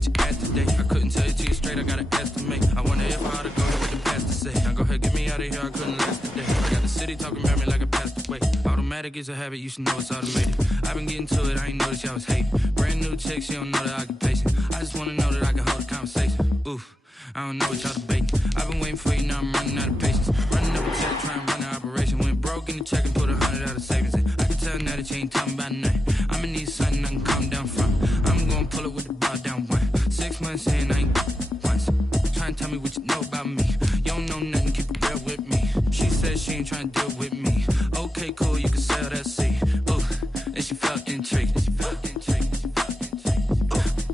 Today. I couldn't tell you to you straight, I gotta estimate. I wonder if I ought to go ahead with the past to say. Now go ahead, get me out of here, I couldn't last today. I got the city talking about me like I passed away. Automatic is a habit, you should know it's automated. I've been getting to it, I ain't noticed y'all was hating. Brand new chick, she don't know the occupation. I just wanna know that I can hold a conversation. Oof, I don't know what y'all debating. I've been waiting for you, now I'm running out of patience. Running up a check, trying to run the operation. Went broke in the check and put 100 out of savings in. I can tell now that you ain't talking about nothing. I'ma need something I can calm down from. I'm gonna pull it with the bar down one. 6 months in, I ain't once. Trying to tell me what you know about me. You don't know nothing, keep it real with me. She said she ain't trying to deal with me. Okay, cool, you can sell that seed. Ooh, and she felt intrigued.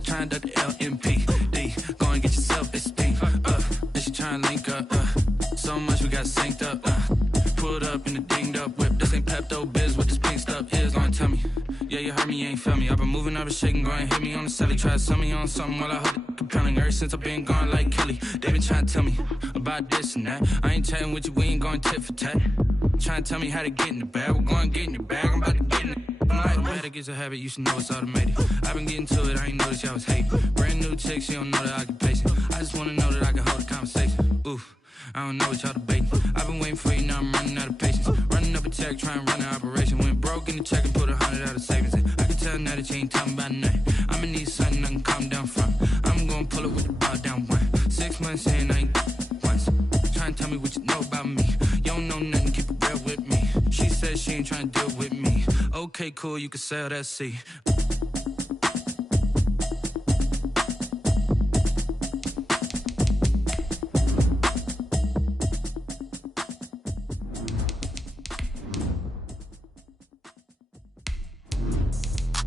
Trying to duck the LMPD. Go and get yourself esteemed. And she trying to link up. So much we got synced up. Pulled up in the dinged up whip. This ain't Pepto Biz, what this pink stuff is. Don't tell me. Yeah, you heard me, you ain't felt me. I've been moving, I've been shaking, go and hit me on the celly. Try to sell me on something while I hold it compelling. Ever since I've been gone like Kelly, they been trying to tell me about this and that. I ain't chatting with you, we ain't going tit for tat. Trying to tell me how to get in the bag. We're going to get in the bag, I'm about to get in it. Automatic is a habit, you should know it's automated. I've been getting to it, I ain't noticed y'all was hating. Brand new chick, she don't know the occupation. I just wanna know that I can hold a conversation. Oof, I don't know what y'all debating. I've been waiting for you, now I'm running out of patience. Running up a check, trying to run the operation. Went broke in the check and put 100 out of savings in. I can tell now that you ain't talking about nothing. I'ma need something I can calm down from. I'm gonna pull it with the bar down one. 6 months in, I ain't once. Trying to tell me what you know about me. You don't know nothing, keep it real with me. She said she ain't trying to deal with me. Okay, cool, you can sell that seed.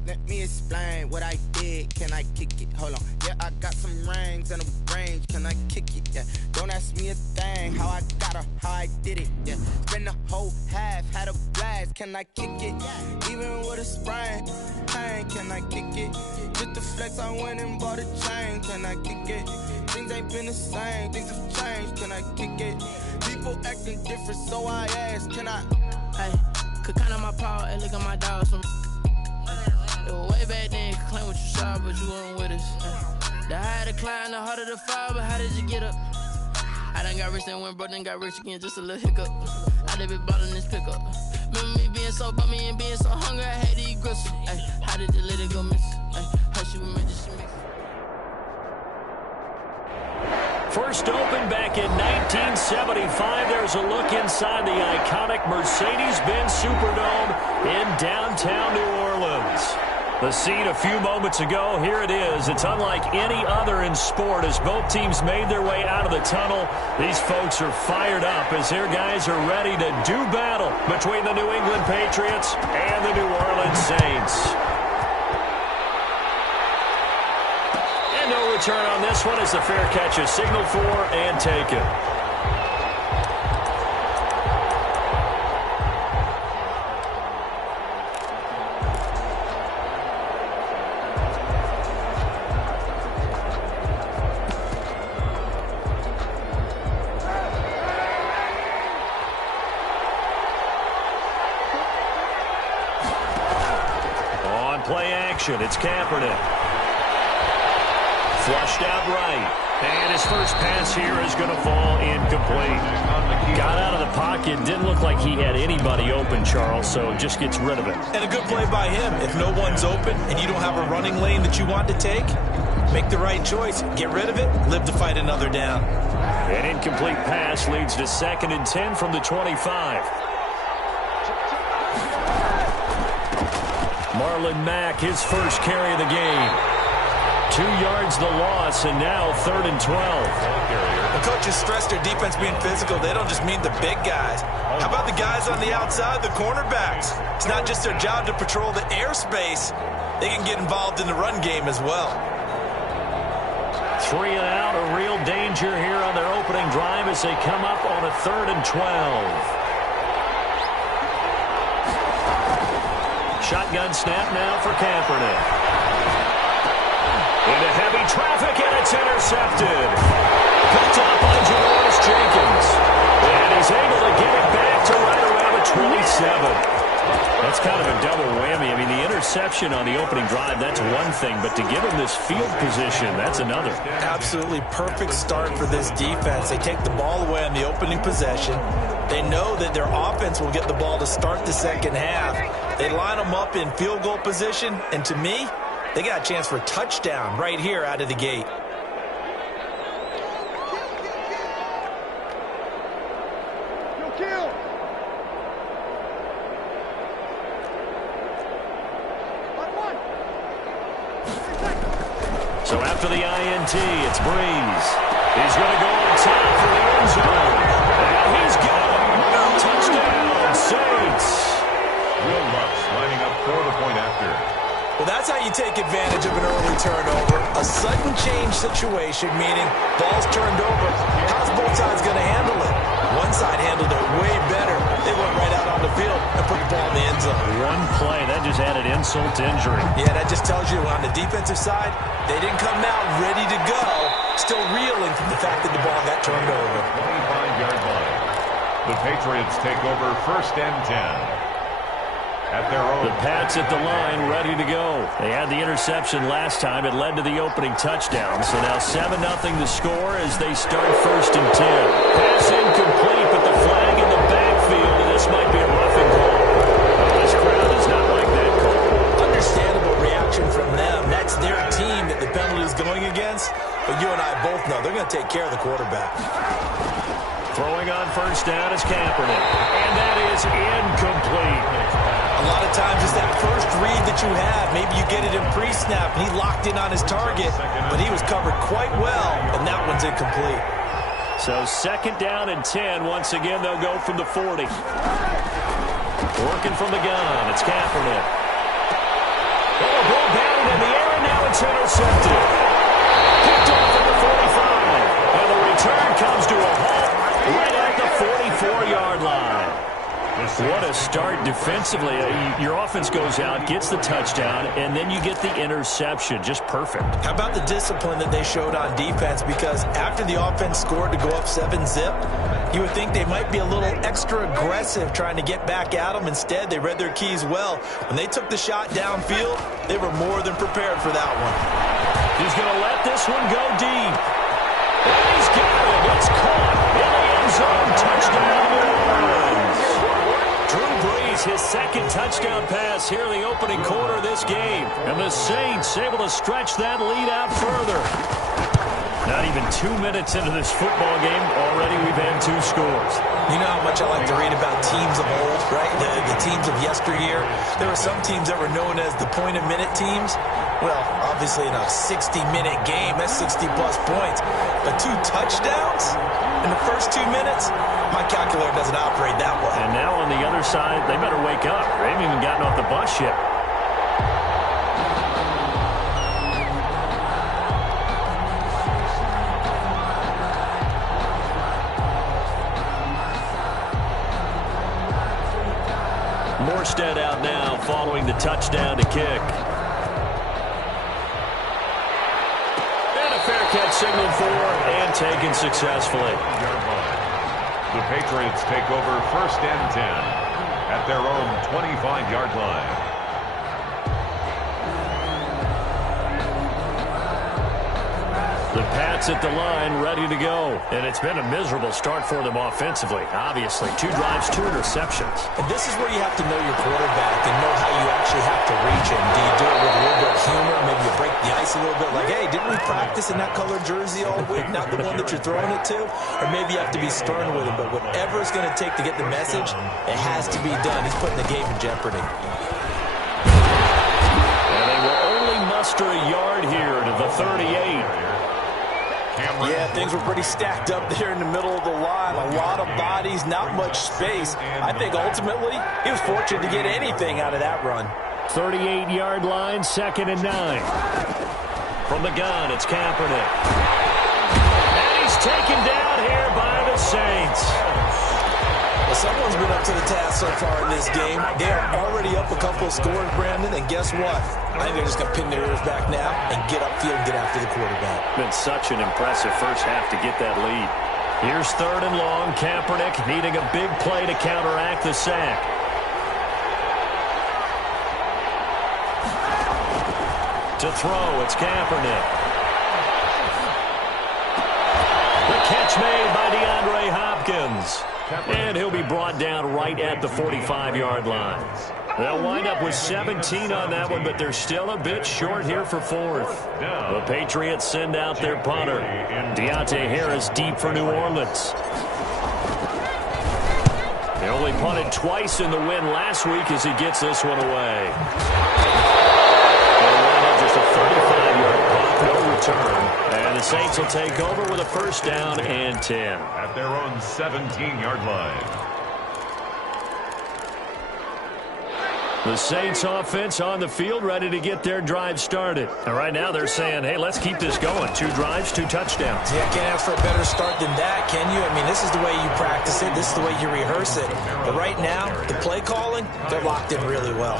Let me explain what I did. Can I kick it? Hold on. Yeah, I got some rings and a range. Can I kick it? Yeah. Don't ask me a thing. How I got her, how I did it. Yeah. Spend the whole half, had a blast. Can I kick it? Even with a sprain. Pain, can I kick it? Just the flex, I went and bought a chain. Can I kick it? Things ain't been the same. Things have changed. Can I kick it? People acting different, so I ask. Can I? Hey, could count on my power and look at my dogs from. It was way back then, could claim what you saw, but you weren't with us. The higher the climb, the harder the fall, but how did you get up? I done got rich and went broke, then got rich again, just a little hiccup. I done been ballin' this pickup. Remember me being so bummy and being so hungry, I had to eat gristle. Ay, how did you let it go miss? Ay, how she was meant to she mix? First opened back in 1975. There's a look inside the iconic Mercedes-Benz Superdome in downtown New Orleans. The scene a few moments ago, here it is. It's unlike any other in sport as both teams made their way out of the tunnel. These folks are fired up as their guys are ready to do battle between the New England Patriots and the New Orleans Saints. And no return on this one as the fair catch is signaled for and taken. It's Kaepernick. Flushed out right. And his first pass here is going to fall incomplete. Got out of the pocket. Didn't look like he had anybody open, Charles, so just gets rid of it. And a good play by him. If no one's open and you don't have a running lane that you want to take, make the right choice. Get rid of it. Live to fight another down. An incomplete pass leads to 2nd and 10 from the 25. Marlon Mack, his first carry of the game. 2 yards the loss, and now 3rd and 12. When coaches stress their defense being physical, they don't just mean the big guys. How about the guys on the outside, the cornerbacks? It's not just their job to patrol the airspace. They can get involved in the run game as well. 3 and out, a real danger here on their opening drive as they come up on a 3rd and 12. Shotgun snap now for Kaepernick. Into heavy traffic, and it's intercepted. Picked up by Janoris Jenkins. And he's able to get it back to right around the 27. That's kind of a double whammy. I mean, the interception on the opening drive, that's one thing, but to give them this field position, that's another. Absolutely perfect start for this defense. They take the ball away on the opening possession. They know that their offense will get the ball to start the second half. They line them up in field goal position, and to me, they got a chance for a touchdown right here out of the gate. So after the INT, it's Breeze. He's going to go on top for the end zone. And he's got it. Touchdown, Saints. Will Lutz lining up for the point after. Well, that's how you take advantage of an early turnover. A sudden change situation, meaning ball's turned over. How's both sides going to handle it? One side handled it way better. They went right out on the field and put the ball in the end zone. One play, that just added insult to injury. Yeah, that just tells you on the defensive side, they didn't come out ready to go, still reeling from the fact that the ball got turned over. 25-yard line. The Patriots take over 1st and 10. At their own. The Pats at the line, ready to go. They had the interception last time. It led to the opening touchdown. So now 7-0 the score as they start 1st and 10. Pass incomplete, but the flag in the backfield, and this might be a roughing call. This crowd does not like that call. Understandable reaction from them. That's their team that the penalty is going against. But you and I both know they're going to take care of the quarterback. Throwing on 1st down is Kaepernick. And that is incomplete. A lot of times it's that first read that you have. Maybe you get it in pre-snap, and he locked in on his target, but he was covered quite well, and that one's incomplete. So 2nd down and 10. Once again, they'll go from the 40. Working from the gun, it's Kaepernick. Oh, ball batted in the air, and now it's intercepted. Picked off at the 45. And the return comes to a halt right at the 44-yard line. What a start defensively. Your offense goes out, gets the touchdown, and then you get the interception. Just perfect. How about the discipline that they showed on defense? Because after the offense scored to go up 7-zip, you would think they might be a little extra aggressive trying to get back at them. Instead, they read their keys well. When they took the shot downfield, they were more than prepared for that one. He's going to let this one go deep. And he's got it. It's caught in the end zone. Touchdown, New Orleans. Drew Brees, his 2nd touchdown pass here in the opening quarter of this game. And the Saints able to stretch that lead out further. Not even 2 minutes into this football game, already we've had 2 scores. You know how much I like to read about teams of old, right? The teams of yesteryear. There were some teams that were known as the point-a-minute teams. Well, obviously in a 60-minute game, that's 60-plus points. But 2 touchdowns in the first 2 minutes? My calculator doesn't operate that way. And now on the other side, they better wake up. They haven't even gotten off the bus yet. Morstead out now following the touchdown to kick. And a fair catch signaled for and taken successfully. The Patriots take over 1st and 10 at their own 25-yard line. The Pats at the line, ready to go. And it's been a miserable start for them offensively, obviously. 2 drives, 2 interceptions. And this is where you have to know your quarterback and know how you actually have to reach him. Do you do it with a little bit of humor? Maybe you break the ice a little bit like, hey, didn't we practice in that colored jersey all week? Not the one that you're throwing it to? Or maybe you have to be stern with him. But whatever it's going to take to get the message, it has to be done. He's putting the game in jeopardy. And they will only muster a yard here to the 38. Yeah, things were pretty stacked up there in the middle of the line. A lot of bodies, not much space. I think ultimately he was fortunate to get anything out of that run. 38-yard line, 2nd and 9. From the gun, it's Kaepernick. And he's taken down here by the Saints. Well, someone's been up to the task so far in this game. They are already up a couple of scores, Brandon, and guess what? I think they're just going to pin their ears back now and get upfield and get after the quarterback. Been such an impressive first half to get that lead. Here's 3rd and long. Kaepernick needing a big play to counteract the sack. To throw, it's Kaepernick. The catch made by DeAndre Hopkins. And he'll be brought down right at the 45-yard line. They'll wind up with 17 on that one, but they're still a bit short here for fourth. The Patriots send out their punter. Deontay Harris deep for New Orleans. They only punted twice in the win last week as he gets this one away. They'll wind up just a 35-yard punt, no return. And the Saints will take over with a first down and 10. At their own 17-yard line. The Saints offense on the field ready to get their drive started. And right now they're saying, hey, let's keep this going. 2 drives, 2 touchdowns. Yeah, can't ask for a better start than that, can you? I mean, this is the way you practice it. This is the way you rehearse it. But right now, the play calling, they're locked in really well.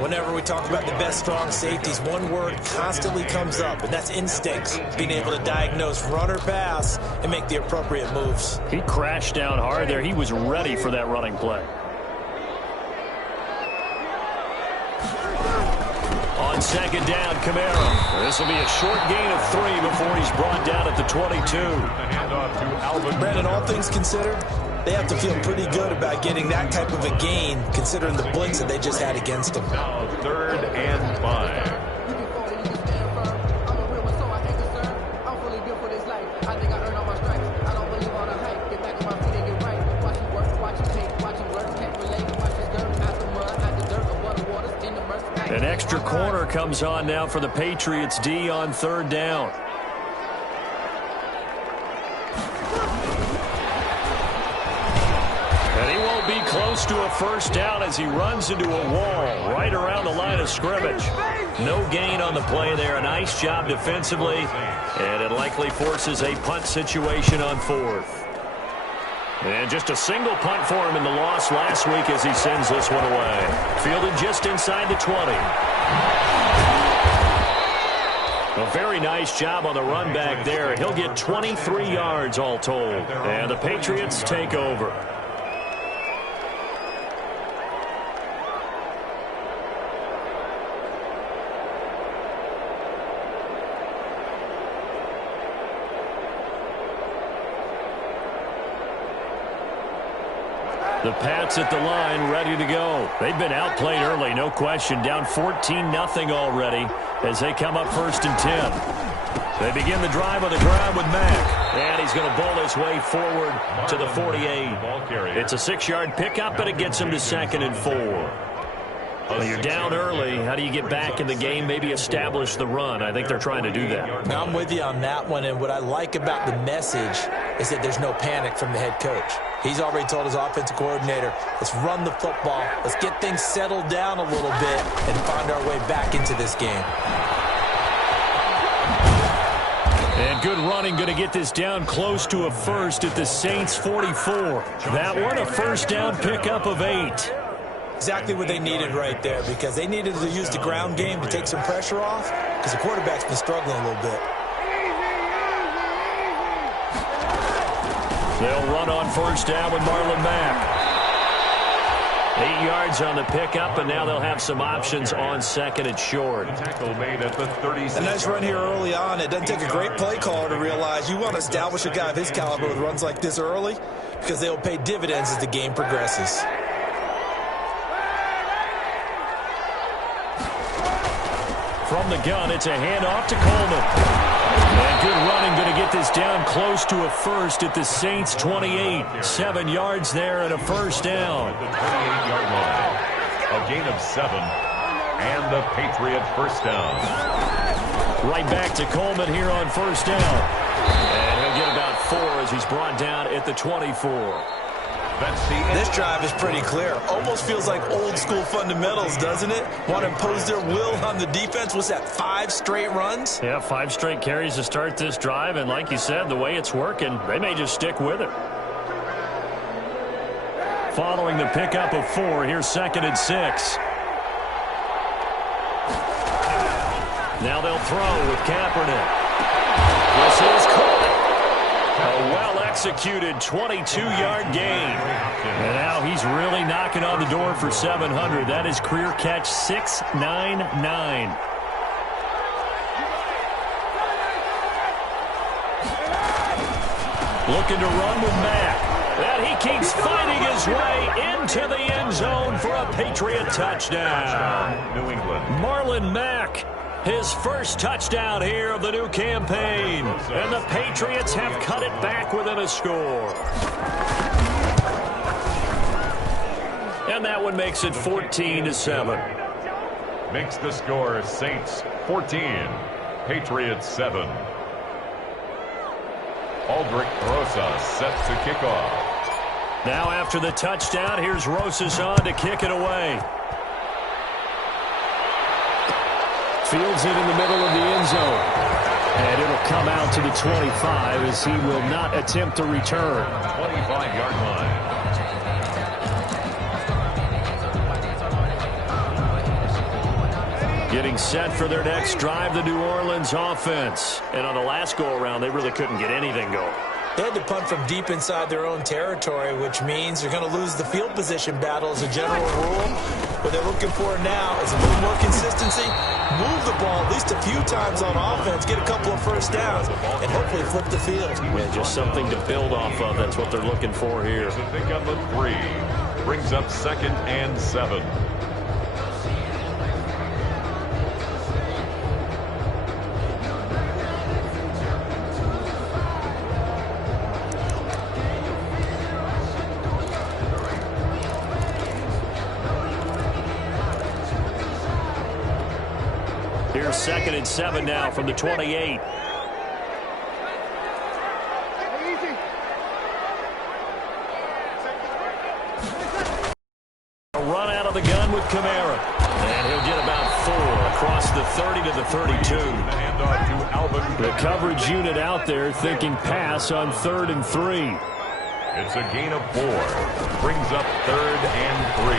Whenever we talk about the best strong safeties, one word constantly comes up, and that's instincts. Being able to diagnose run or pass and make the appropriate moves. He crashed down hard there. He was ready for that running play. On second down, Kamara. This will be a short gain of 3 before he's brought down at the 22. Brandon, all things considered, they have to feel pretty good about getting that type of a gain, considering the blitz that they just had against them. Now 3rd and 5. An extra corner comes on now for the Patriots D on 3rd down. And he won't be close to a first down as he runs into a wall right around the line of scrimmage. No gain on the play there. A nice job defensively, and it likely forces a punt situation on 4th. And just a single punt for him in the loss last week as he sends this one away. Fielded just inside the 20. A very nice job on the run back there. He'll get 23 yards all told. And the Patriots take over. The Pats at the line, ready to go. They've been outplayed early, no question. Down 14-0 already as they come up 1st and 10. They begin the drive on the ground with Mack. And he's going to bowl his way forward to the 48. It's a 6-yard pickup, and it gets him to 2nd and 4. Well, you're down early. How do you get back in the game, maybe establish the run? I think they're trying to do that. Now, I'm with you on that one, and what I like about the message is that there's no panic from the head coach. He's already told his offensive coordinator, let's run the football, let's get things settled down a little bit and find our way back into this game. And good running, going to get this down close to a first at the Saints 44. That one, a first down pickup of 8. Exactly what they needed right there, because they needed to use the ground game to take some pressure off, because the quarterback's been struggling a little bit. They'll run on first down with Marlon Mack. 8 yards on the pickup, and now they'll have some options on 2nd and short. Tackle made at the 36. A nice run here early on. It doesn't take a great play caller to realize you want to establish a guy of his caliber with runs like this early, because they'll pay dividends as the game progresses. From the gun, it's a handoff to Coleman. And good running, going to get this down close to a first at the Saints 28. 7 yards there and a first down. The 28-yard line. A gain of 7. And the Patriot first down. Right back to Coleman here on first down. And he'll get about 4 as he's brought down at the 24. This drive is pretty clear. Almost feels like old school fundamentals, doesn't it? Want to impose their will on the defense. Was that 5 straight runs? Yeah, 5 straight carries to start this drive. And like you said, the way it's working, they may just stick with it. Following the pickup of 4, here's 2nd and 6. Now they'll throw with Kaepernick. This is caught. A well-executed 22-yard gain. And now he's really knocking on the door for 700. That is career catch 699. Looking to run with Mack. And he keeps fighting his way into the end zone for a Patriot touchdown. New England. Marlon Mack, his first touchdown here of the new campaign. And the Patriots have cut it back within a score. And that one makes it 14-7. Makes the score Saints 14, Patriots 7. Aldrich Rosa set to kick off. Now after the touchdown, here's Rosas on to kick it away. Fields it in the middle of the end zone. And it'll come out to the 25 as he will not attempt to return. 25-yard line. Getting set for their next drive, the New Orleans offense. And on the last go-around, they really couldn't get anything going. They had to punt from deep inside their own territory, which means they're going to lose the field position battle as a general rule. What they're looking for now is a little more consistency, move the ball at least a few times on offense, get a couple of first downs, and hopefully flip the field. Yeah, just something to build off of. That's what they're looking for here. So pick up a 3. Brings up 2nd and 7. Here's 2nd and 7 now from the 28. A run out of the gun with Kamara. And he'll get about 4 across the 30 to the 32. The coverage unit out there thinking pass on 3rd and 3. It's a gain of 4. Brings up 3rd and 3.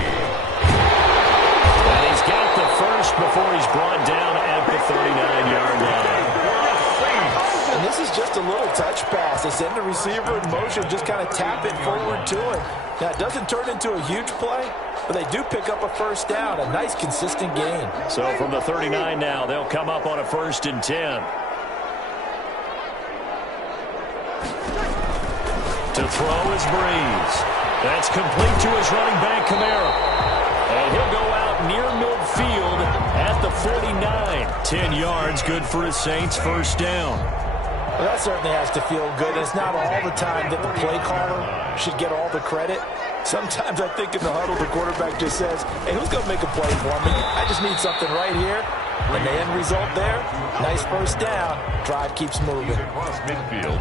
And he's got the first before he's brought down at the 39-yard line. And this is just a little touch pass. They send the receiver in motion, just kind of tap it forward to him. Now, it doesn't turn into a huge play, but they do pick up a first down, a nice, consistent gain. So from the 39 now, they'll come up on a 1st and 10. To throw is Breeze. That's complete to his running back, Kamara. And he'll go out near midfield at the 49. 10 yards, good for his Saints, first down. Well, that certainly has to feel good. It's not all the time that the play caller should get all the credit. Sometimes I think in the huddle, the quarterback just says, hey, who's going to make a play for me? I just need something right here. And the end result there, nice first down. Drive keeps moving.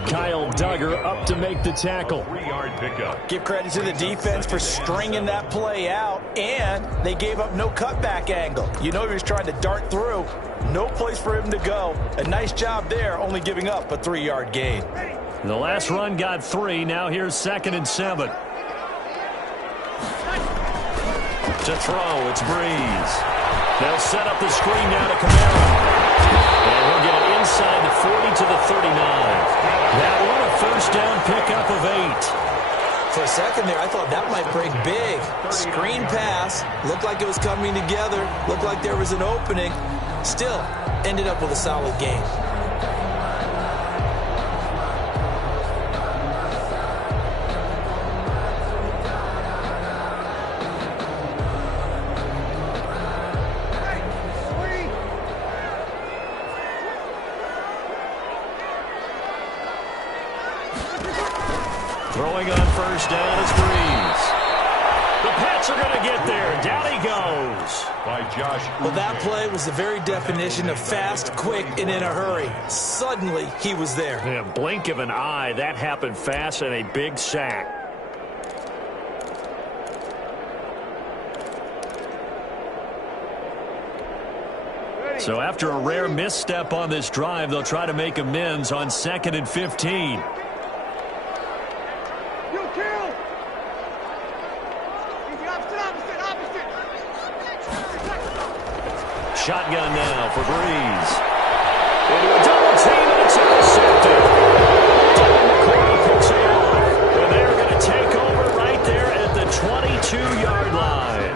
Kyle Duggar up to make the tackle. 3-yard pickup. Give credit to the defense for stringing that play out, and they gave up no cutback angle. You know he was trying to dart through. No place for him to go. A nice job there, only giving up a 3-yard gain. The last run got 3. Now here's 2nd and 7. To throw, it's Breeze. They'll set up the screen now to Kamara. And he'll get it inside the 40 to the 39. That one a first down pickup of 8. For a second there, I thought that might break big. Screen pass. Looked like it was coming together. Looked like there was an opening. Still, ended up with a solid game. Throwing on first down is Breeze. The Pats are going to get there. Down he goes. By Josh. Well, that play was the very definition of fast, quick, and in a hurry. Suddenly, he was there. Yeah, blink of an eye. That happened fast and a big sack. So after a rare misstep on this drive, they'll try to make amends on 2nd and 15. Shotgun now for Breeze. Into a double team, and it's intercepted. McCoy picks it off. And they're going to take over right there at the 22-yard line.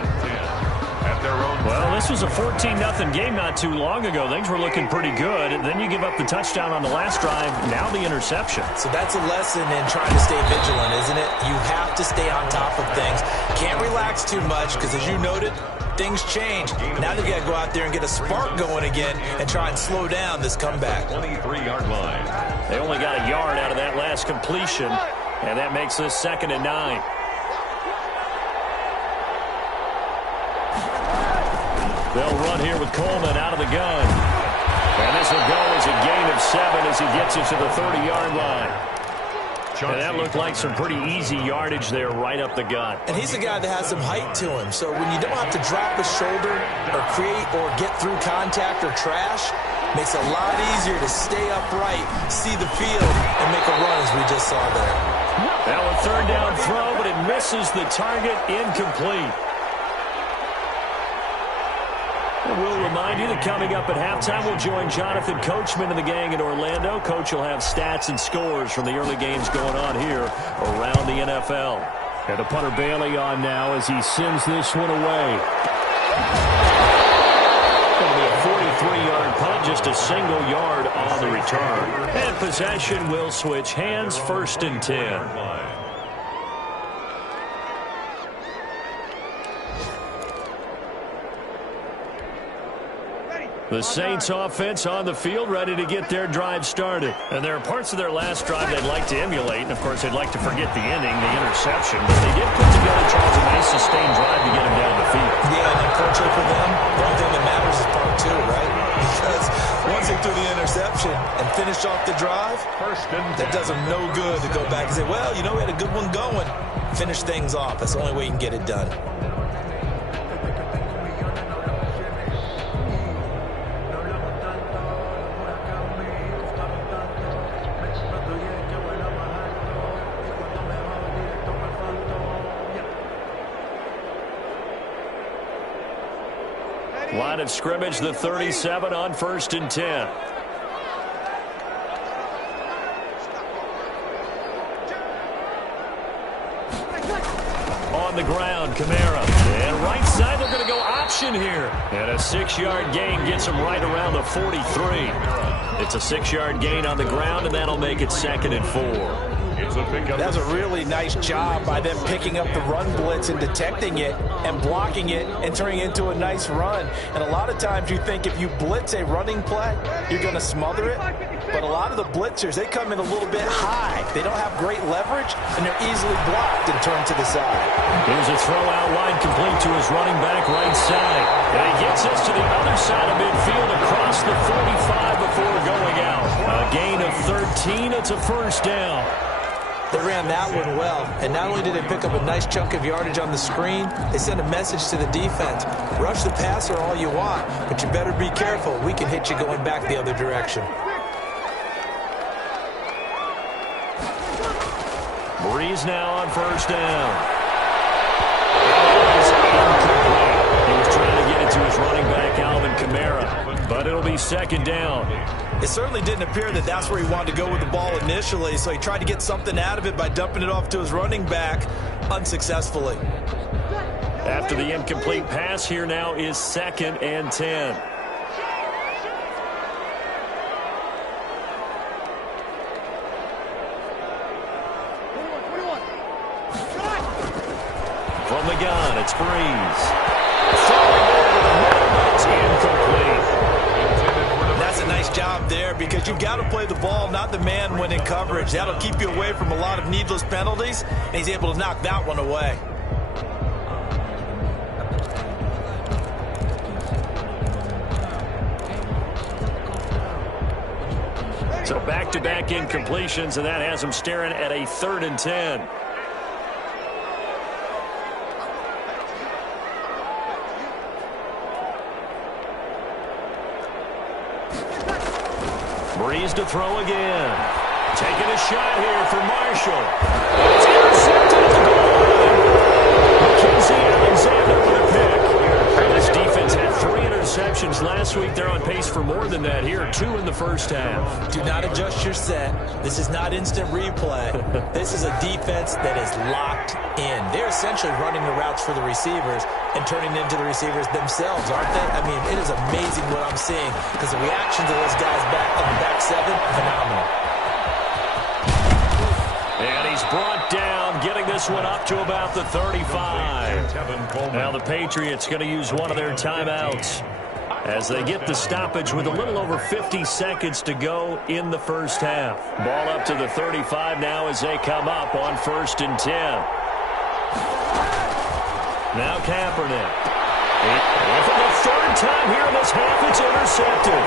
At their own. Well, this was a 14-0 game not too long ago. Things were looking pretty good. And then you give up the touchdown on the last drive, now the interception. So that's a lesson in trying to stay vigilant, isn't it? You have to stay on top of things. Can't relax too much because, as you noted, things change. Now they've got to go out there and get a spark going again and try and slow down this comeback. 23-yard line. They only got a yard out of that last completion, and that makes this 2nd and 9. They'll run here with Coleman out of the gun. And this will go as a gain of 7 as he gets it to the 30-yard line. And that looked like some pretty easy yardage there right up the gut. And he's a guy that has some height to him. So when you don't have to drop a shoulder or create or get through contact or trash, makes it a lot easier to stay upright, see the field, and make a run as we just saw there. Now a 3rd down throw, but it misses the target, incomplete. We'll remind you that coming up at halftime, we'll join Jonathan Coachman and the gang in Orlando. Coach will have stats and scores from the early games going on here around the NFL. And the punter Bailey on now as he sends this one away. Going to be a 43-yard punt, just a single yard on the return. And possession will switch hands, 1st and 10. The Saints offense on the field, ready to get their drive started. And there are parts of their last drive they'd like to emulate. And, of course, they'd like to forget the inning, the interception. But they did put together, Charles, a nice sustained drive to get them down the field. Yeah, and unfortunately for them, the only thing that matters is part 2, right? Because once they threw the interception and finished off the drive, that does them no good to go back and say, well, you know, we had a good one going. Finish things off. That's the only way you can get it done. Line of scrimmage, the 37 on 1st and 10. On the ground, Kamara. And right side, they're going to go option here. And a 6-yard gain gets them right around the 43. It's a 6-yard gain on the ground, and that'll make it 2nd and 4. That's a really nice job by them picking up the run blitz and detecting it and blocking it and turning it into a nice run. And a lot of times you think if you blitz a running play, you're going to smother it. But a lot of the blitzers, they come in a little bit high. They don't have great leverage, and they're easily blocked and turned to the side. Here's a throw out wide, complete to his running back right side. And he gets us to the other side of midfield across the 45 before going out. A gain of 13. It's a 1st down. They ran that one well, and not only did they pick up a nice chunk of yardage on the screen, they sent a message to the defense. Rush the passer all you want, but you better be careful. We can hit you going back the other direction. Breeze now on 1st down. He was trying to get it to his running back, Alvin Kamara, but it'll be 2nd down. It certainly didn't appear that that's where he wanted to go with the ball initially, so he tried to get something out of it by dumping it off to his running back unsuccessfully. After the incomplete pass, here now is 2nd and 10. From the gun, it's Breeze. It's incomplete. That's a nice job there because you've got to play the ball, not the man when in coverage. That'll keep you away from a lot of needless penalties, and he's able to knock that one away. So back-to-back incompletions, and that has him staring at a 3rd and 10. Breeze to throw again. Taking a shot here for Marshall. It's intercepted at the goal line. Mackenzie Alexander with a pick. This defense had 3 interceptions last week. They're on pace for more than that here. 2 in the first half. Do not adjust your set. This is not instant replay. This is a defense that is locked in. They're essentially running the routes for the receivers and turning into the receivers themselves, aren't they? I mean, it is amazing what I'm seeing because the reaction to those guys back in the back 7, phenomenal. And he's brought down, getting this one up to about the 35. Now the Patriots going to use one of their timeouts as they get the stoppage with a little over 50 seconds to go in the first half. Ball up to the 35 now as they come up on 1st and 10. Now Kaepernick. And for the 3rd time here in this half, it's intercepted.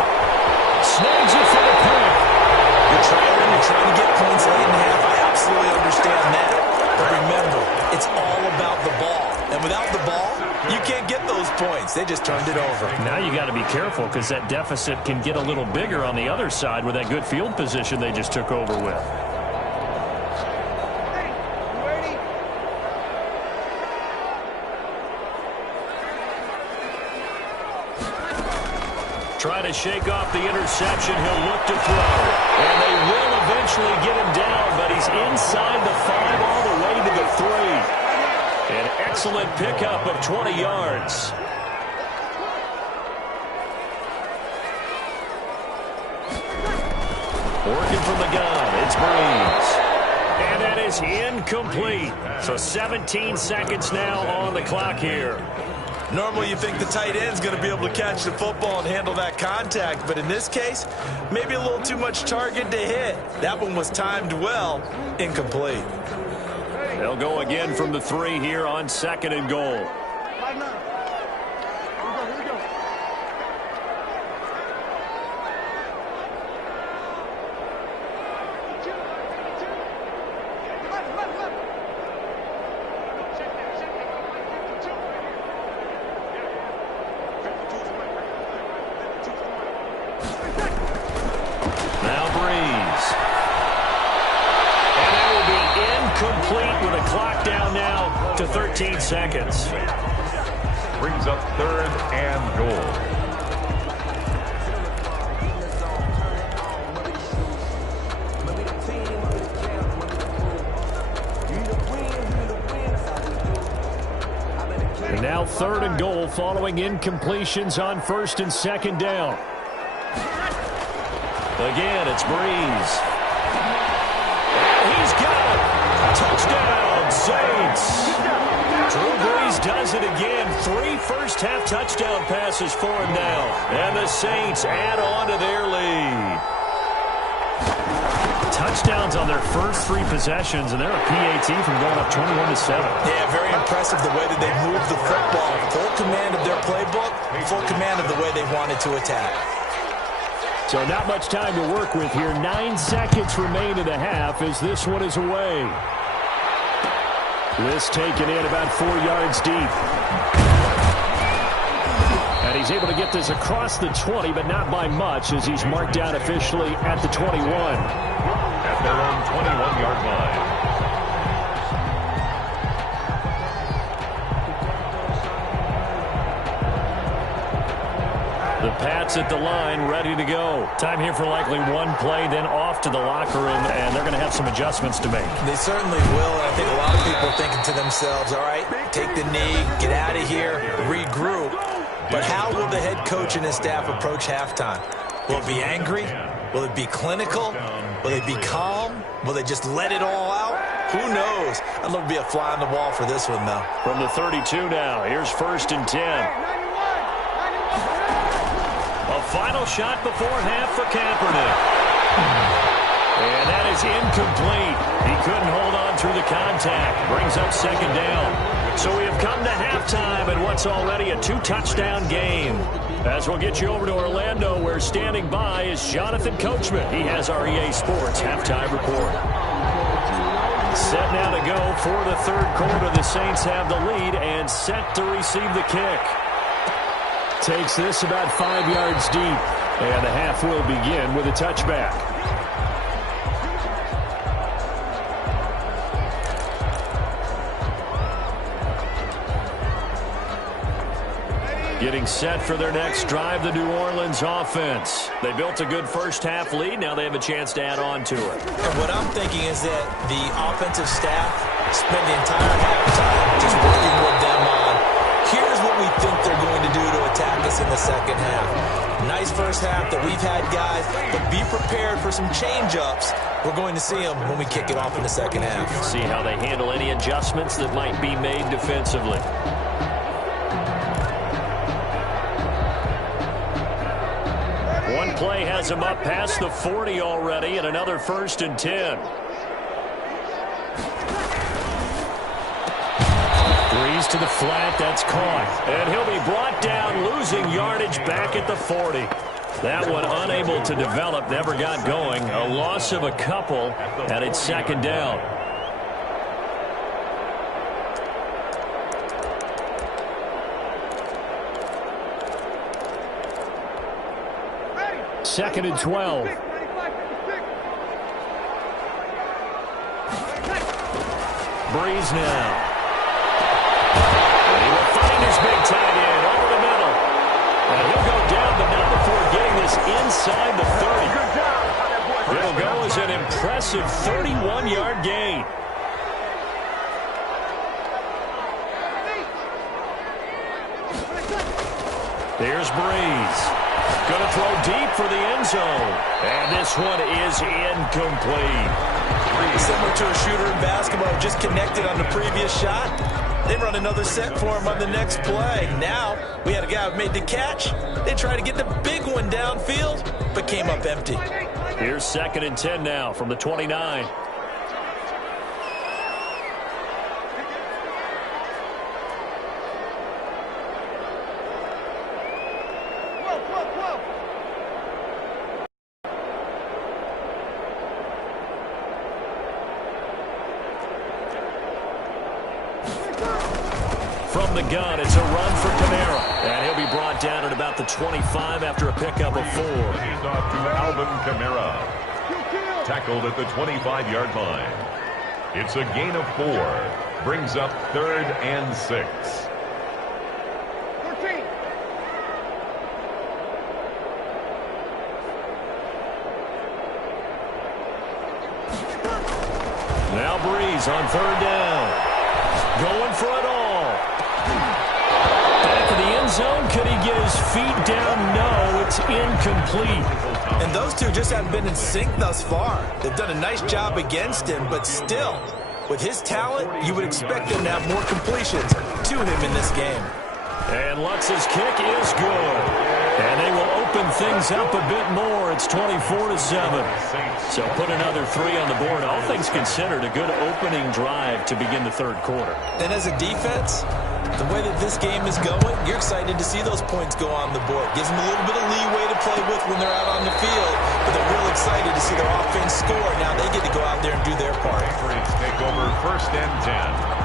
Snags it for the pick. You're trailing, you're trying to get points late in the half. I absolutely understand that. But remember, it's all about the ball. And without the ball, you can't get those points. They just turned it over. Now you got to be careful because that deficit can get a little bigger on the other side with that good field position they just took over with. Try to shake off the interception. He'll look to throw. And they will eventually get him down, but he's inside the 5 all the way to the 3. An excellent pickup of 20 yards. Working from the gun, it's Breeze. And that is incomplete. So 17 seconds now on the clock here. Normally you think the tight end's going to be able to catch the football and handle that contact, but in this case, maybe a little too much target to hit. That one was timed well, incomplete. They'll go again from the 3 here on 2nd and goal. To 13 seconds. Brings up 3rd and goal. And now 3rd and goal following incompletions on 1st and 2nd down. Again, it's Breeze. And he's got it. Touchdown, Saints. Drew Brees does it again. 3 first-half touchdown passes for him now. And the Saints add on to their lead. Touchdowns on their first 3 possessions, and they're a PAT from going up 21-7. Yeah, very impressive the way that they moved the football. Full command of their playbook, full command of the way they wanted to attack. So not much time to work with here. 9 seconds remain in the half as this one is away. This taken in about 4 yards deep. And he's able to get this across the 20, but not by much as he's marked down officially at the 21. At their own 21-yard line. The Pats at the line, ready to go. Time here for likely one play, then off to the locker room, and they're going to have some adjustments to make. They certainly will, and I think a lot of people are thinking to themselves, all right, take the knee, get out of here, regroup. But how will the head coach and his staff approach halftime? Will it be angry? Will it be clinical? Will they be calm? Will they just let it all out? Who knows? I'd love to be a fly on the wall for this one, though. From the 32 now, here's 1st and 10. A final shot before half for Kaepernick. And that is incomplete. He couldn't hold on through the contact. Brings up 2nd down. So we have come to halftime in what's already a 2-touchdown game. As we'll get you over to Orlando, where standing by is Jonathan Coachman. He has our EA Sports halftime report. Set now to go for the 3rd quarter. The Saints have the lead and set to receive the kick. Takes this about 5 yards deep. And the half will begin with a touchback. Getting set for their next drive, the New Orleans offense. They built a good first-half lead. Now they have a chance to add on to it. And what I'm thinking is that the offensive staff spent the entire halftime just working with them on, here's what we think they're going to do to attack us in the second half. Nice first half that we've had, guys, but be prepared for some change-ups. We're going to see them when we kick it off in the second half. See how they handle any adjustments that might be made defensively. One play has him up past the 40 already, and another 1st and 10. Breeze to the flat, that's caught. And he'll be brought down, losing yardage back at the 40. That one unable to develop, never got going. A loss of a couple, and it's 2nd down. Second and 12. Breeze now. And he will find his big tight end over the middle. And he'll go down, but not before getting this inside the 30. It'll go as an impressive 31-yard gain. Here's Breeze. Going to throw deep for the end zone. And this one is incomplete. Similar to a shooter in basketball, just connected on the previous shot. They run another set for him on the next play. Now, we had a guy who made the catch. They tried to get the big one downfield, but came up empty. Here's 2nd and 10 now from the 29. From the gun, it's a run for Kamara. And he'll be brought down at about the 25 after a pickup of 4. He's off to Alvin Kamara. Tackled at the 25-yard line. It's a gain of 4. Brings up 3rd and 6. 14. Now Breeze on 3rd down. Going for it all. Back to the end zone. Could he get his feet down? No, it's incomplete. And those two just haven't been in sync thus far. They've done a nice job against him, but still, with his talent, you would expect them to have more completions to him in this game. And Lutz's kick is good. And they will open things up a bit more. It's 24-7. So put another 3 on the board. All things considered, a good opening drive to begin the 3rd quarter. And as a defense, the way that this game is going, you're excited to see those points go on the board. Gives them a little bit of leeway to play with when they're out on the field, but they're real excited to see their offense score. Now they get to go out there and do their part. Patriots take over 1st and 10.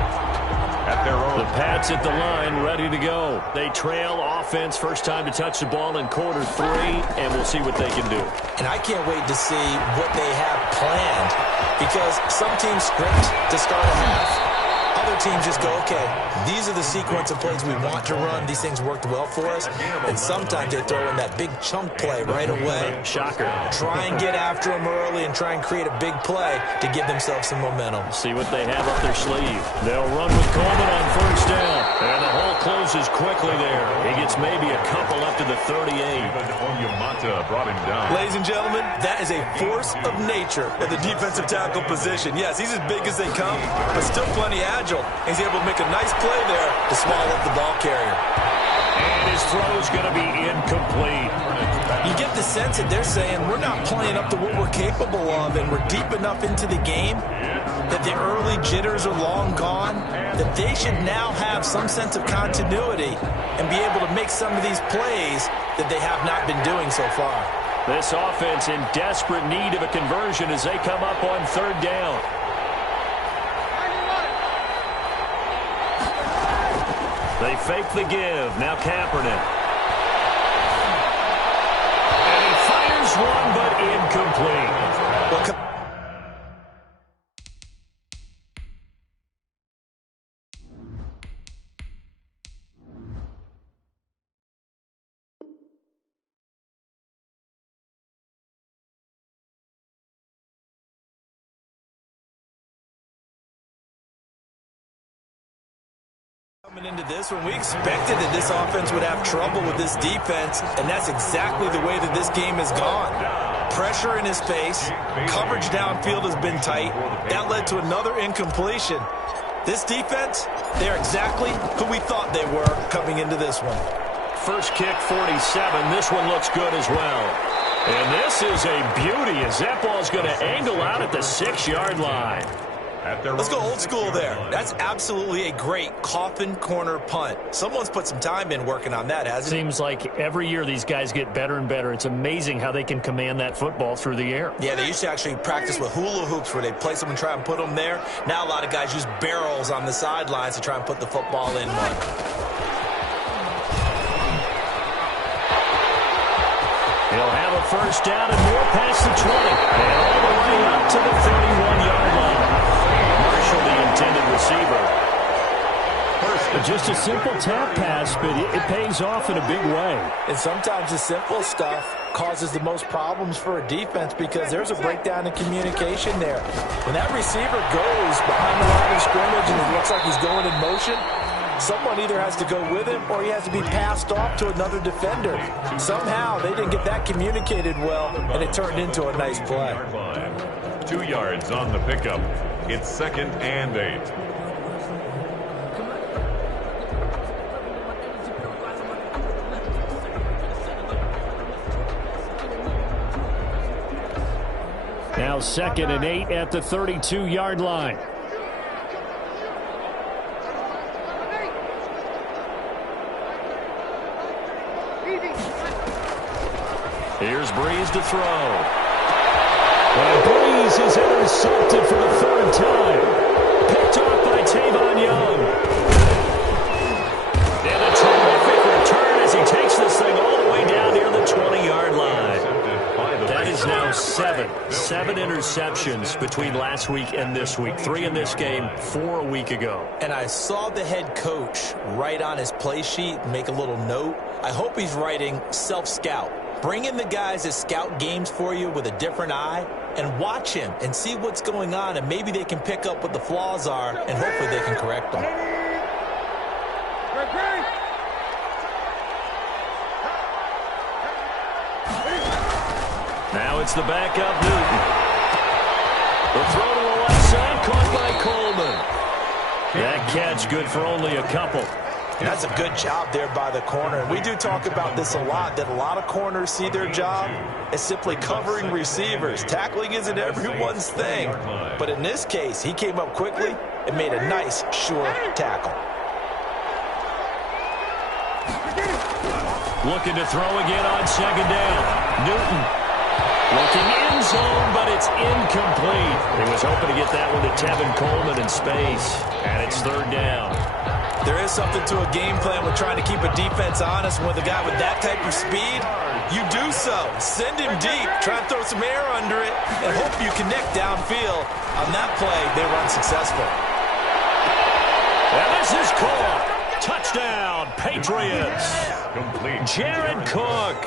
At their own. The Pats at the line, ready to go. They trail offense, first time to touch the ball in quarter 3, and we'll see what they can do. And I can't wait to see what they have planned, because some teams script to start a half. Other teams just go, okay, these are the sequence of plays we want to run. These things worked well for us. And sometimes they throw in that big chunk play right away. Shocker. Try and get after them early and try and create a big play to give themselves some momentum. See what they have up their sleeve. They'll run with Coleman on 1st down. And the hole closes quickly there. He gets maybe a couple up to the 38. Onyemata brought him down. Ladies and gentlemen, that is a force of nature at the defensive tackle position. Yes, he's as big as they come, but still plenty agile. He's able to make a nice play there to swallow up the ball carrier. And his throw is going to be incomplete. You get the sense that they're saying we're not playing up to what we're capable of, and we're deep enough into the game that the early jitters are long gone, that they should now have some sense of continuity and be able to make some of these plays that they have not been doing so far. This offense in desperate need of a conversion as they come up on 3rd down. They fake the give. Now Kaepernick. And he fires one, but incomplete. Well, Coming into this one, we expected that this offense would have trouble with this defense, and that's exactly the way that this game has gone. Pressure in his face, coverage downfield has been tight. That led to another incompletion. This defense, they're exactly who we thought they were coming into this one. First kick, 47. This one looks good as well. And this is a beauty as that ball's going to angle out at the 6-yard line. Let's go old school there. That's absolutely a great coffin corner punt. Someone's put some time in working on that, hasn't it? Seems like every year these guys get better and better. It's amazing how they can command that football through the air. Yeah, they used to actually practice with hula hoops where they place them and try and put them there. Now a lot of guys use barrels on the sidelines to try and put the football in one. He'll have a first down and more past the 20. And all the way up to the 31-yard line. Marshall, the intended receiver. Just a simple tap pass, but it pays off in a big way. And sometimes the simple stuff causes the most problems for a defense because there's a breakdown in communication there. When that receiver goes behind the line of scrimmage and it looks like he's going in motion, someone either has to go with him or he has to be passed off to another defender. Somehow they didn't get that communicated well, and it turned into a nice play. 2 yards on the pickup. It's 2nd and 8. Now 2nd and 8 at the 32-yard line. Here's Breeze to throw. And Breeze is intercepted for the 3rd time. Picked off by Tavon Young. And a terrific return as he takes this thing all the way down near the 20-yard line. That is now 7 interceptions between last week and this week. 3 in this game, 4 a week ago. And I saw the head coach write on his play sheet, make a little note. I hope he's writing self-scout. Bring in the guys that scout games for you with a different eye and watch him and see what's going on, and maybe they can pick up what the flaws are, and hopefully they can correct them. Now it's the backup Newton. The throw to the left side, caught by Coleman. That catch good for only a couple. And that's a good job there by the corner. And we do talk about this a lot, that a lot of corners see their job as simply covering receivers. Tackling isn't everyone's thing. But in this case, he came up quickly and made a nice, sure tackle. Looking to throw again on 2nd down. Newton looking in zone, but it's incomplete. He was hoping to get that one to Tevin Coleman in space. And it's 3rd down. There is something to a game plan with trying to keep a defense honest. With a guy with that type of speed, you do so. Send him deep. Try and throw some air under it and hope you connect downfield. On that play, they run successful. And this is caught. Touchdown, Patriots. Jared Cook,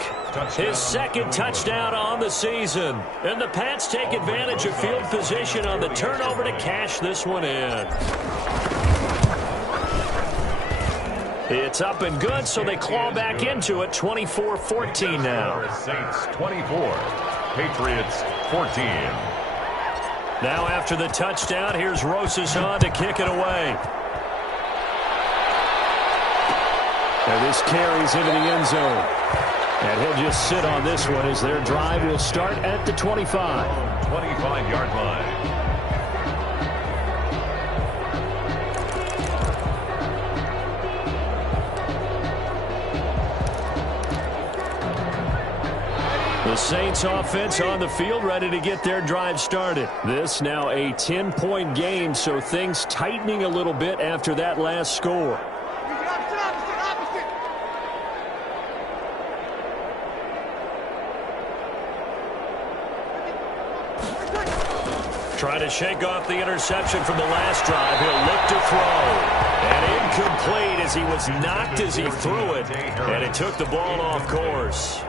his 2nd touchdown on the season. And the Pats take advantage of field position on the turnover to cash this one in. It's up and good, so they claw back into it. 24-14 now. Saints 24, Patriots 14. Now after the touchdown, here's Rosashan to kick it away. And this carries into the end zone. And he'll just sit on this one as their drive will start at the 25. 25-yard line. The Saints offense on the field ready to get their drive started. This now a 10-point game, so things tightening a little bit after that last score. Trying to shake off the interception from the last drive. He'll look to throw. And incomplete as he was knocked as he threw it. And it took the ball off course.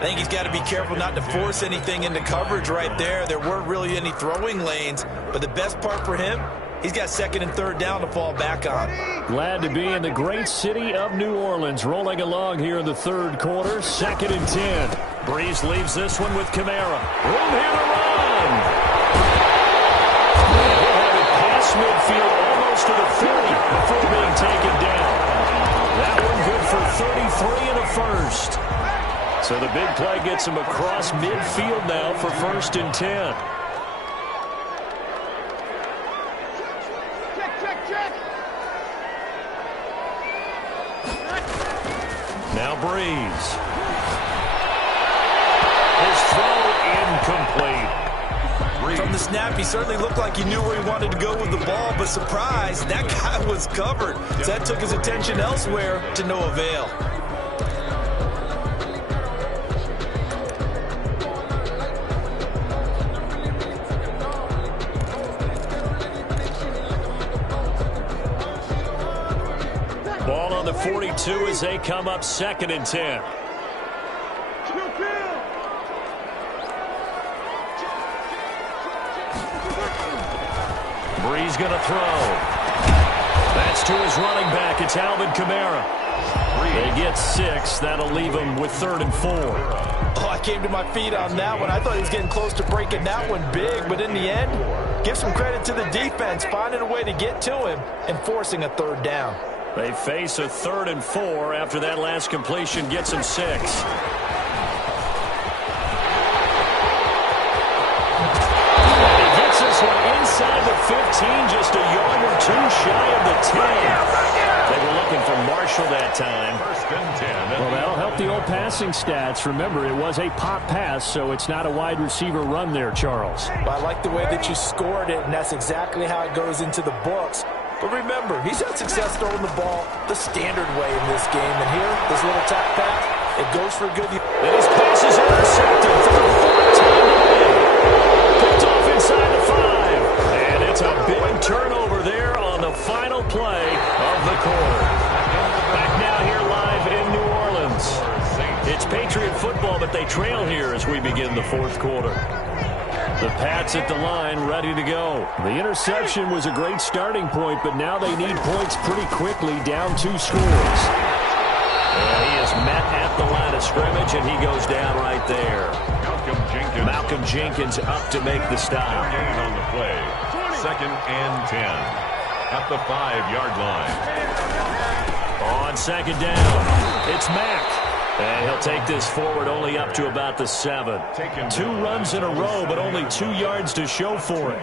I think he's got to be careful not to force anything into coverage right there. There weren't really any throwing lanes, but the best part for him, he's got second and third down to fall back on. Glad to be in the great city of New Orleans, rolling along here in the third quarter, 2nd and 10. Breeze leaves this one with Kamara. Room here to run. He'll have it past midfield almost to the 30 before being taken down. That one good for 33 and a first. So the big play gets him across midfield now for 1st and 10. Now Breeze. His throw incomplete. From the snap, he certainly looked like he knew where he wanted to go with the ball, but surprise, that guy was covered. So that took his attention elsewhere to no avail. Ball on the 42 as they come up 2nd and 10. Breeze going to throw. That's to his running back. It's Alvin Kamara. They get 6. That'll leave him with 3rd and 4. Oh, I came to my feet on that one. I thought he was getting close to breaking that one big, but in the end, give some credit to the defense, finding a way to get to him and forcing a 3rd down. They face a 3rd and 4 after that last completion gets him 6. Inside the 15, just a yard or two shy of the 10. They were looking for Marshall that time. 1st and 10. Well, that'll help the old passing stats. Remember, it was a pop pass, so it's not a wide receiver run there, Charles. I like the way that you scored it, and that's exactly how it goes into the books. But remember, he's had success throwing the ball the standard way in this game. And here, this little tap pass, it goes for good. And his pass is intercepted for the 4th time today. Picked off inside the 5. And it's a big turnover there on the final play of the quarter. Back now here live in New Orleans. It's Patriot football, but they trail here as we begin the 4th quarter. The Pats at the line, ready to go. The interception was a great starting point, but now they need points pretty quickly, down 2 scores. And he is met at the line of scrimmage, and he goes down right there. Malcolm Jenkins up to make the stop. Gain on the play. 2nd and 10 at the 5-yard line. On 2nd down, it's Mack. And he'll take this forward only up to about the 7. 2 runs in a row, but only 2 yards to show for it.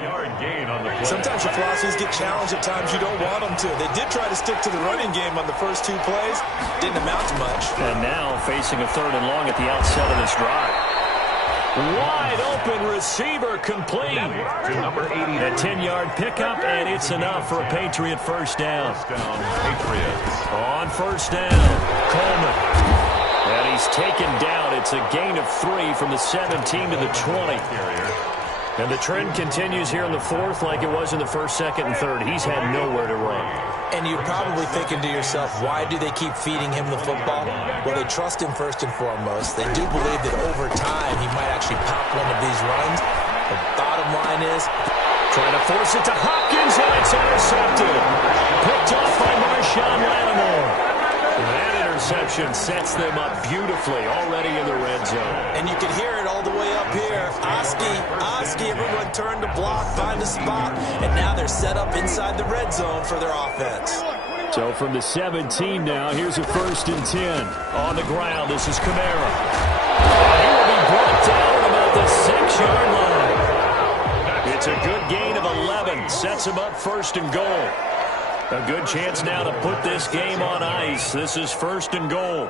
Sometimes your philosophies get challenged at times you don't want them to. They did try to stick to the running game on the first 2 plays. Didn't amount to much. And now facing a 3rd and long at the outset of this drive. Wide open receiver complete. A 10-yard pickup, and it's enough for a Patriot 1st down. On 1st down, Coleman. And he's taken down. It's a gain of 3 from the 17 to the 20. And the trend continues here in the 4th like it was in the 1st, 2nd, and 3rd. He's had nowhere to run. And you're probably thinking to yourself, why do they keep feeding him the football? Well, they trust him first and foremost. They do believe that over time he might actually pop one of these runs. The bottom line is, trying to force it to Hopkins, and it's intercepted. Picked off by Marshawn Lattimore. That interception sets them up beautifully already in the red zone. And you can hear it all the way up here. Oski, everyone turned to block, find a spot, and now they're set up inside the red zone for their offense. So from the 17 now, here's a 1st and 10. On the ground, this is Kamara. He will be brought down at about the 6-yard line. It's a good gain of 11. Sets him up 1st and goal. A good chance now to put this game on ice. This is 1st and goal.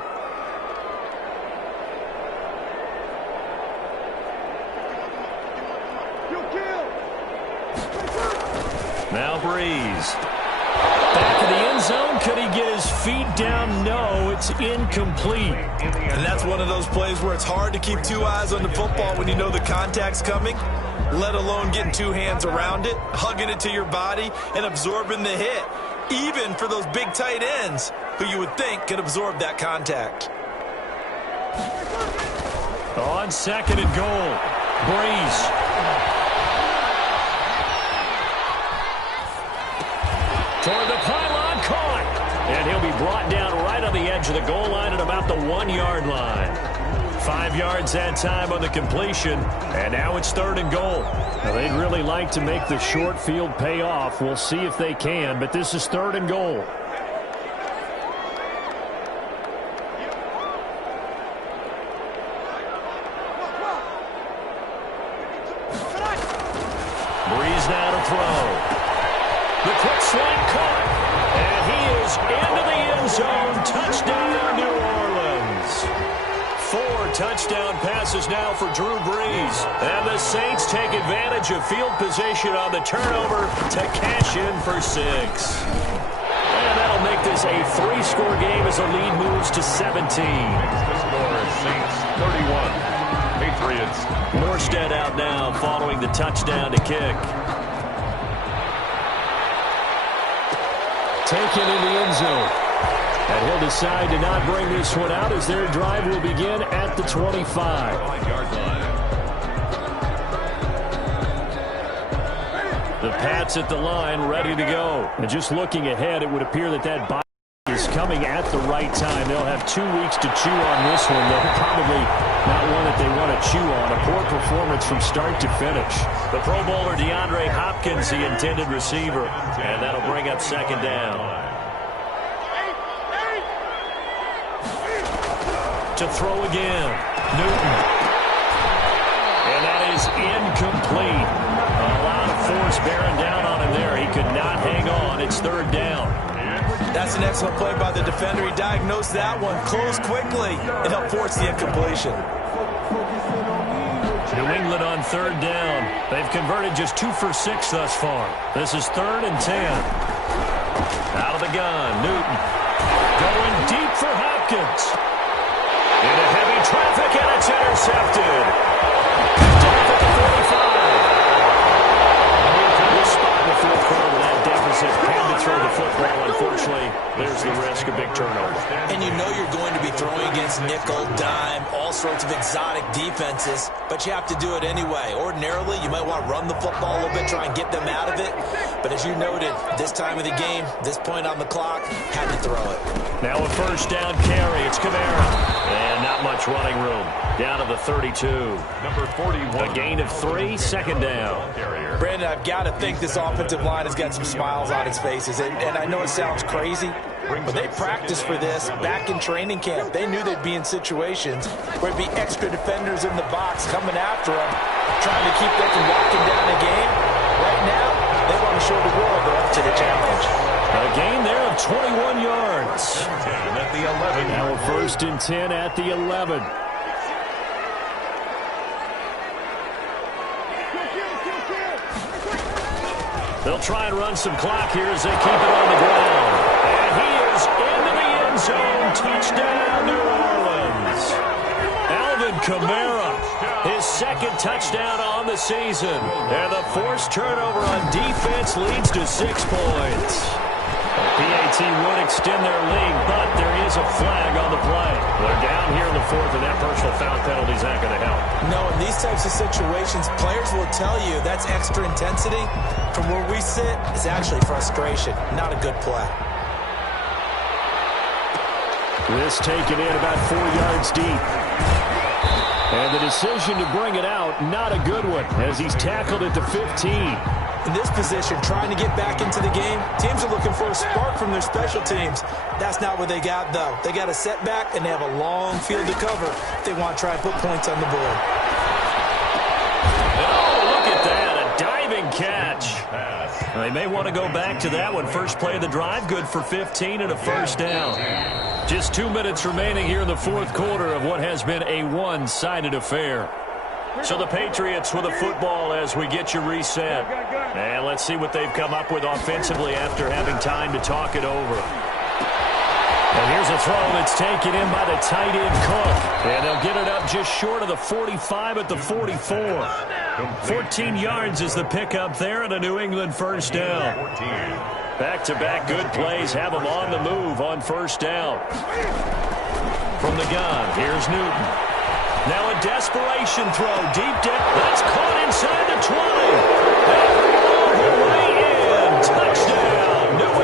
Now Breeze. Back of the end zone. Could he get his feet down? No, it's incomplete. And that's one of those plays where it's hard to keep 2 eyes on the football when you know the contact's coming, let alone getting 2 hands around it, hugging it to your body, and absorbing the hit. Even for those big tight ends who you would think could absorb that contact. On 2nd and goal, Breeze. Toward the pylon, caught. And he'll be brought down right on the edge of the goal line at about the 1-yard line. 5 yards that time on the completion, and now it's 3rd and goal. Now, they'd really like to make the short field pay off. We'll see if they can, but this is 3rd and goal. Breeze now to throw. The quick slant caught, and he is into the end zone. Touchdown, New Orleans. 4 touchdown passes now for Drew Brees. And the Saints take advantage of field position on the turnover to cash in for 6. And that'll make this a 3-score game as the lead moves to 17. The score is Saints 31, Patriots. Morstead out now following the touchdown to kick. Taken in the end zone. And he'll decide to not bring this one out as their drive will begin at the 25. 5-yard line. The Pats at the line ready to go. And just looking ahead, it would appear that bye is coming at the right time. They'll have 2 weeks to chew on this one. They'll probably not one that they want to chew on. A poor performance from start to finish. The Pro Bowler DeAndre Hopkins, the intended receiver. And that'll bring up 2nd down. To throw again. Newton. And that is incomplete. A lot of force bearing down on him there. He could not hang on. It's 3rd down. That's an excellent play by the defender. He diagnosed that one, closed quickly, and helped force the incompletion. New England on 3rd down. They've converted just 2 for 6 thus far. This is 3rd and 10. Out of the gun, Newton. Going deep for Hopkins. Into heavy traffic, and it's intercepted. Picked off at the 45. This spot in the 4th quarter with that deficit. Can to throw the football. Unfortunately, there's the risk of big turnover. And you know you're going to be throwing against nickel, dime, all sorts of exotic defenses, but you have to do it anyway. Ordinarily, you might want to run the football a little bit, try and get them out of it. But as you noted, this time of the game, this point on the clock, had to throw it. Now a 1st down carry. It's Kamara. And not much running room. Down to the 32. Number 41. A gain of 3, 2nd down. Brandon, I've got to think this offensive line has got some smiles on its faces. And I know it sounds crazy, but they practiced for this back in training camp. They knew they'd be in situations where there'd be extra defenders in the box coming after them, trying to keep them from locking down a game. Right now, they want to show the world they're up to the challenge. A gain there of 21 yards. 10 at the 11. Now a 1st and 10 at the 11. They'll try and run some clock here as they keep it on the ground. And he is into the end zone. Touchdown, New Orleans. Alvin Kamara, his 2nd touchdown on the season. And the forced turnover on defense leads to 6 points. The PAT would extend their lead, but there is a flag on the play. They're down here in the 4th, and that personal foul penalty is not going to help. No, in these types of situations, players will tell you that's extra intensity. From where we sit, it's actually frustration, not a good play. This taken in about 4 yards deep. And the decision to bring it out, not a good one, as he's tackled at the 15. In this position, trying to get back into the game, teams are looking for a spark from their special teams. That's not what they got, though. They got a setback, and they have a long field to cover if they want to try and put points on the board. Oh, look at that, a diving catch. They may want to go back to that one. First play of the drive, good for 15 and a 1st down. Just 2 minutes remaining here in the 4th quarter of what has been a one-sided affair. So the Patriots with a football as we get you reset. And let's see what they've come up with offensively after having time to talk it over. And here's a throw that's taken in by the tight end Cook. And they'll get it up just short of the 45 at the 44. 14 yards is the pickup there and a New England 1st down. Back-to-back good plays have them on the move on 1st down. From the gun, here's Newton. Now a desperation throw, deep down. That's caught inside the 20. And all the way in. Touchdown, New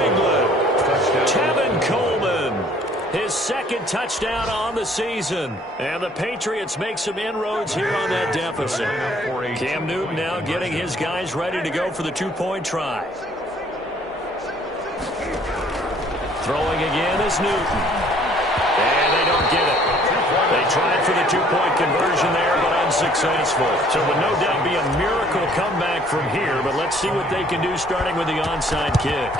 second touchdown on the season. And the Patriots make some inroads here on that deficit. Cam Newton now getting his guys ready to go for the two-point try. Throwing again is Newton. And they don't get it. They tried for the two-point conversion there, but unsuccessful. So it would no doubt be a miracle comeback from here, but let's see what they can do starting with the onside kick.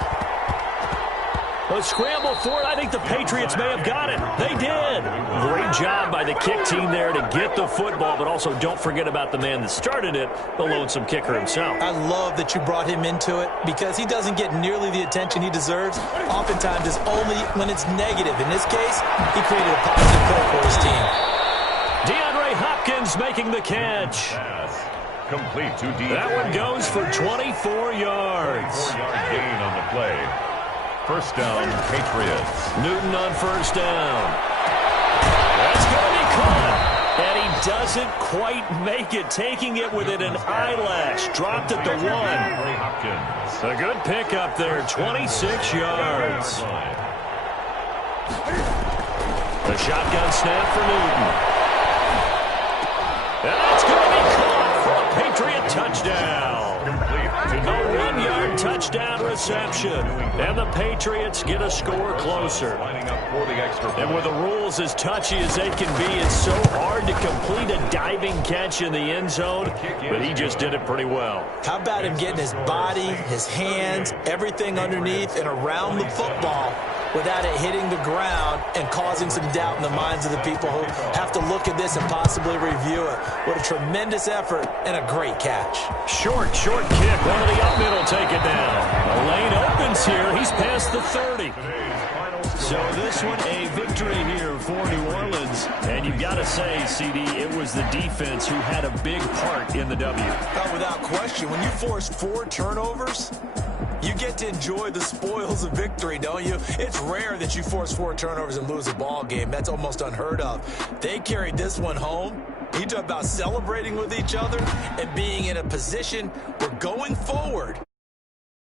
A scramble for it. I think the Patriots may have got it. They did. Great job by the kick team there to get the football, but also don't forget about the man that started it, the lonesome kicker himself. I love that you brought him into it because he doesn't get nearly the attention he deserves. Oftentimes it's only when it's negative. In this case, he created a positive play for his team. DeAndre Hopkins making the catch. Complete to D. That one goes for 24 yards. 4-yard gain on the play. First down, Patriots. Newton on first down. That's going to be caught. And he doesn't quite make it, taking it within an eyelash. Dropped at the 1. A good pickup there, 26 yards. The shotgun snap for Newton. And that's going to be caught for a Patriot touchdown. A 1-yard touchdown reception. And the Patriots get a score closer. And with the rules as touchy as they can be, it's so hard to complete a diving catch in the end zone, but he just did it pretty well. How about him getting his body, his hands, everything underneath and around the football without it hitting the ground and causing some doubt in the minds of the people who have to look at this and possibly review it. What a tremendous effort and a great catch. Short kick. One of the up middle take it down. The lane opens here. He's past the 30. So this one a victory here for New Orleans. And you've got to say, CD, it was the defense who had a big part in the W. Without question, when you force 4 turnovers, you get to enjoy the spoils of victory, don't you? It's rare that you force 4 turnovers and lose a ball game. That's almost unheard of. They carried this one home. You talk about celebrating with each other and being in a position where going forward,